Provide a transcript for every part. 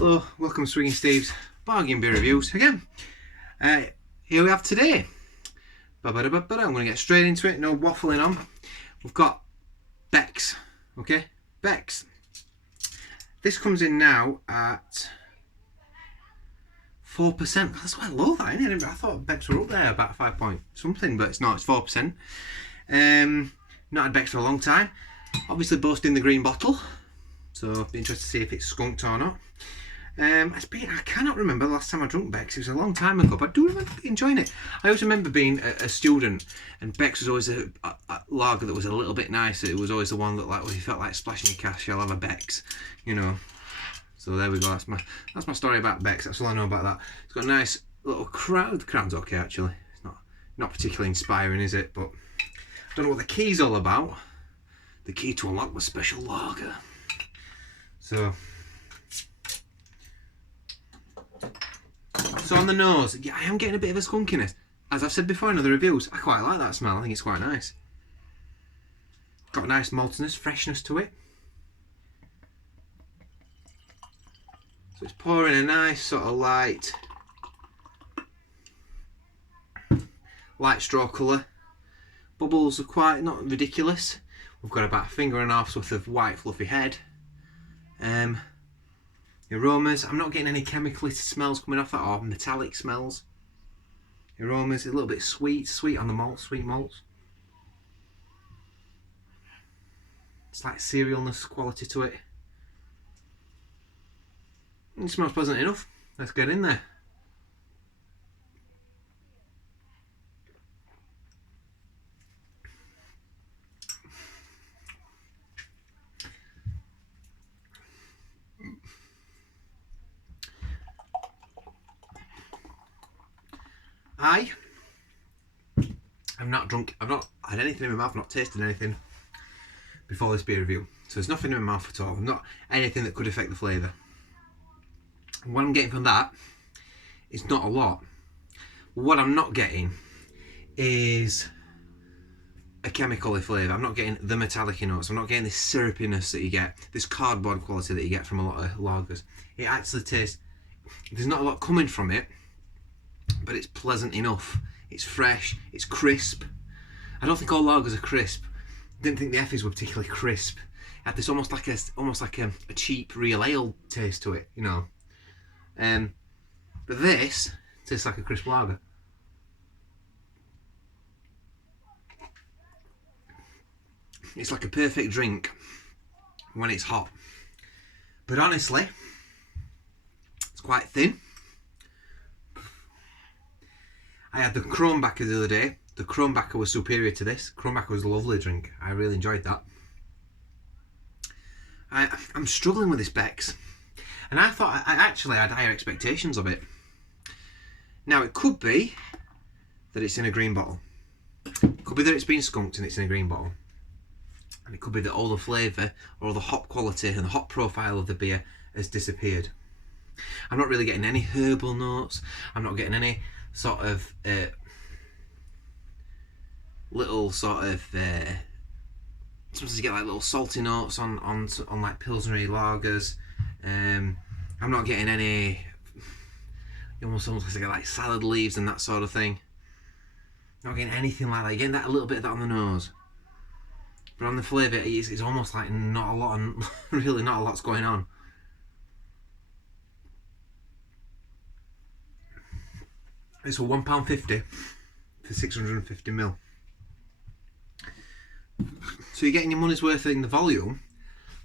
Hello, welcome to Swiggin Steve's Bargain Beer Reviews again. Here we have today. I'm going to get straight into it, no waffling on. We've got Becks, okay? Becks. This comes in now at 4%. That's quite low, that, isn't it? I thought Becks were up there about 5 point something, but it's not, it's 4%. Not had Becks for a long time. Obviously boasting the green bottle, so I'll be interested to see if it's skunked or not. I cannot remember the last time I drank Becks. It was a long time ago, but I do remember enjoying it. I always remember being a student, and Becks was always a lager that was a little bit nicer. It was always the one that, like, when you felt like splashing your cash, you'll have a Becks, you know. So there we go. That's my story about Becks. That's all I know about that. It's got a nice little crown. The crown's okay, actually. It's not particularly inspiring, is it? But I don't know what the key's all about. The key to unlock the special lager. So on the nose, yeah, I am getting a bit of a skunkiness. As I've said before in other reviews, I quite like that smell. I think it's quite nice. Got a nice maltiness, freshness to it. So it's pouring a nice sort of light straw colour. Bubbles are quite not ridiculous. We've got about a finger and a half's worth of white fluffy head. Aromas, I'm not getting any chemical smells coming off that, or metallic smells. Aromas, a little bit sweet on the malt, sweet malts. Slight cerealness quality to it. It smells pleasant enough. Let's get in there. I've not had anything in my mouth, not tasted anything before this beer review. So there's nothing in my mouth at all, not anything that could affect the flavour. What I'm getting from that is not a lot. What I'm not getting is a chemical-y flavour. I'm not getting the metallic notes. I'm not getting this syrupiness that you get, this cardboard quality that you get from a lot of lagers. It actually tastes, there's not a lot coming from it, but it's pleasant enough. It's fresh, it's crisp. I don't think all lagers are crisp. Didn't think the Effies were particularly crisp. It had this almost like a cheap real ale taste to it, you know. But this tastes like a crisp lager. It's like a perfect drink when it's hot. But honestly, it's quite thin. I had the Kronbacher the other day. The Kronbacher was superior to this. Kronbacher was a lovely drink. I really enjoyed that. I'm struggling with this Becks. And I thought I actually had higher expectations of it. Now, it could be that it's in a green bottle. It could be that it's been skunked and it's in a green bottle. And it could be that all the flavour or the hop quality and the hop profile of the beer has disappeared. I'm not really getting any herbal notes. I'm not getting any sort of little sort of sometimes you get like little salty notes on like Pilsnery lagers. I'm not getting any, almost like salad leaves and that sort of thing. Not getting anything like that. You're getting that, a little bit of that on the nose, but on the flavour it's almost like not a lot, really not a lot's going on. It's for £1.50 for 650ml. So you're getting your money's worth in the volume.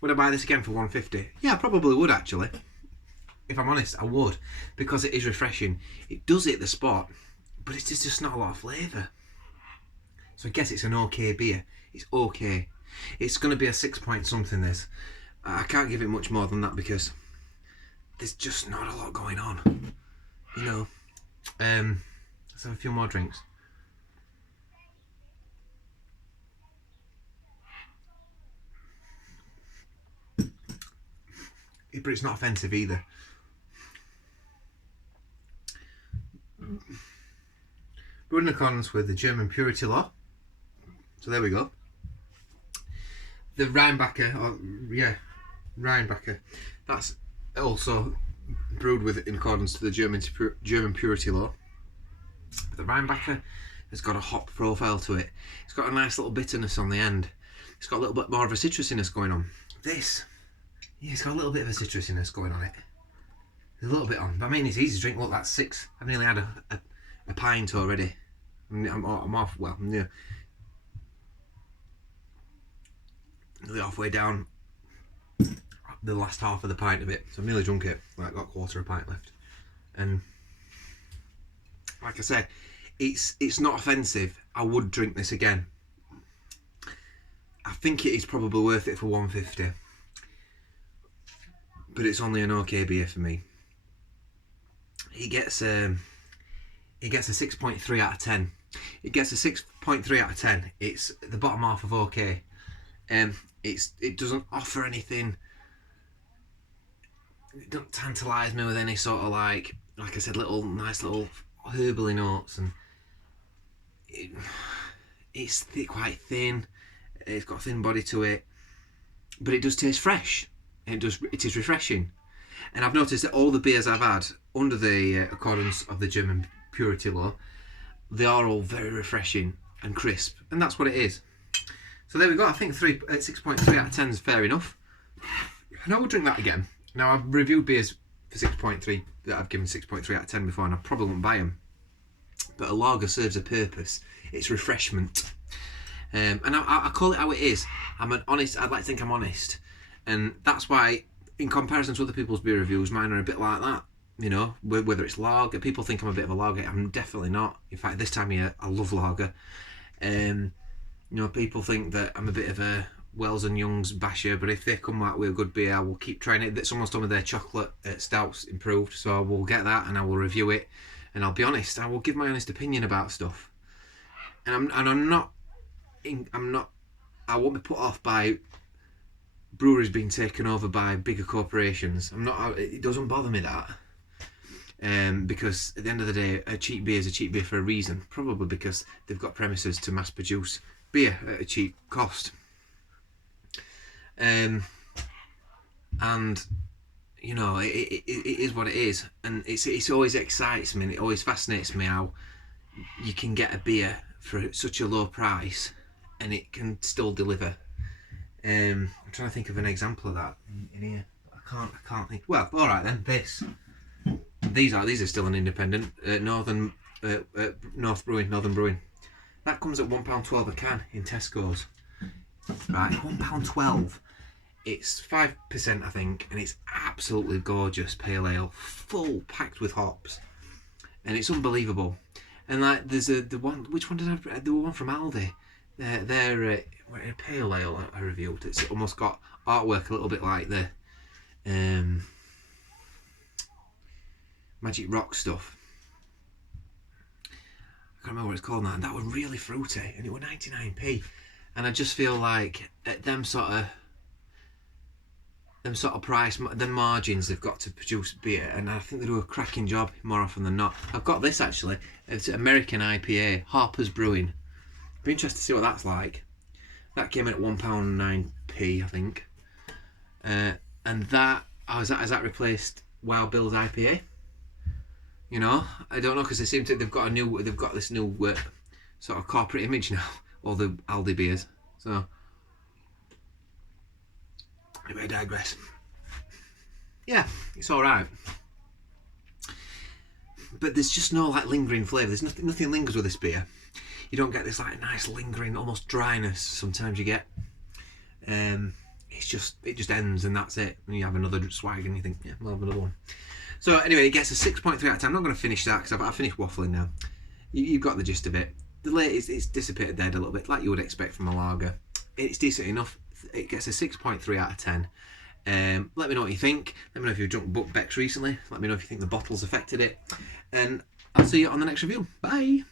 Would I buy this again for £1.50? Yeah, I probably would actually. If I'm honest, I would, because it is refreshing. It does hit the spot, but it's just not a lot of flavour. So I guess it's an okay beer. It's okay. It's going to be a 6 point something this. I can't give it much more than that because there's just not a lot going on. You know. Let's have a few more drinks. But it's not offensive either. Brewed in accordance with the German purity law. So there we go. The Rheinbacher, Rheinbacher, that's also brewed with in accordance to the German purity law. But the Rheinbacher has got a hop profile to it. It's got a nice little bitterness on the end. It's got a little bit more of a citrusiness going on. This, yeah, it's got a little bit of a citrusiness going on it. There's a little bit on. But I mean, it's easy to drink. Look, that's 6. I've nearly had a pint already. I'm off. Well, I'm nearly halfway down the last half of the pint of it. So I've nearly drunk it. Like, got a quarter of a pint left. And like I said, it's not offensive. I would drink this again. I think it is probably worth it for 150, but it's only an okay beer for me. It gets a 6.3 out of 10. It gets a 6.3 out of 10. It's the bottom half of okay. It doesn't offer anything. It doesn't tantalise me with any sort of like I said, nice little herbally notes, and it's quite thin. It's got a thin body to it, but it does taste fresh. It is refreshing. And I've noticed that all the beers I've had under the accordance of the German purity law, they are all very refreshing and crisp, and that's what it is. So there we go. I think 6.3 out of 10 is fair enough, and I will drink that again. Now, I've reviewed beers for 6.3 that I've given 6.3 out of 10 before, and I probably won't buy them. But a lager serves a purpose. It's refreshment. And I call it how it is. I'd like to think I'm honest. And that's why, in comparison to other people's beer reviews, mine are a bit like that. You know, whether it's lager, people think I'm a bit of a lager. I'm definitely not. In fact, this time of year, I love lager. You know, people think that I'm a bit of a Wells and Young's basher, but if they come out with a good beer, I will keep trying it. Someone's told me their chocolate stout's improved, so I will get that and I will review it. And I'll be honest, I will give my honest opinion about stuff. And I won't be put off by breweries being taken over by bigger corporations. It doesn't bother me that. Because at the end of the day, a cheap beer is a cheap beer for a reason. Probably because they've got premises to mass produce beer at a cheap cost. And you know, it is what it is, and it always excites me, and it always fascinates me how you can get a beer for such a low price and it can still deliver. I'm trying to think of an example of that in here. I can't think. Well, all right then. These are still an independent Northern Brewing. That comes at £1.12 a can in Tesco's. Right, £1.12. It's 5%, I think, and it's absolutely gorgeous pale ale, full packed with hops, and it's unbelievable. And like, there's the one. Which one did I? The one from Aldi. Their pale ale I reviewed. It's almost got artwork a little bit like the Magic Rock stuff. I can't remember what it's called now. And that was really fruity, and it was 99p. And I just feel like at them sort of price, the margins they've got to produce beer, and I think they do a cracking job more often than not. I've got this actually. It's an American IPA, Harper's Brewing. Be interested to see what that's like. That came in at £1.09p, I think. And that has that replaced Wild Bill's IPA? You know, I don't know, because they've got this new sort of corporate image now, all the Aldi beers. So anyway, I digress. Yeah, it's all right, but there's just no like lingering flavour. There's nothing lingers with this beer. You don't get this like nice lingering, almost dryness. Sometimes you get. It just ends and that's it. And you have another swag and you think, yeah, we'll have another one. So anyway, it gets a 6.3 out of 10. I'm not going to finish that because I've finished waffling now. You've got the gist of it. The late it's dissipated dead a little bit, like you would expect from a lager. It's decent enough. It gets a 6.3 out of 10. Let me know what you think. Let me know if you've drunk Becks recently. Let me know if you think the bottles affected it. And I'll see you on the next review. Bye.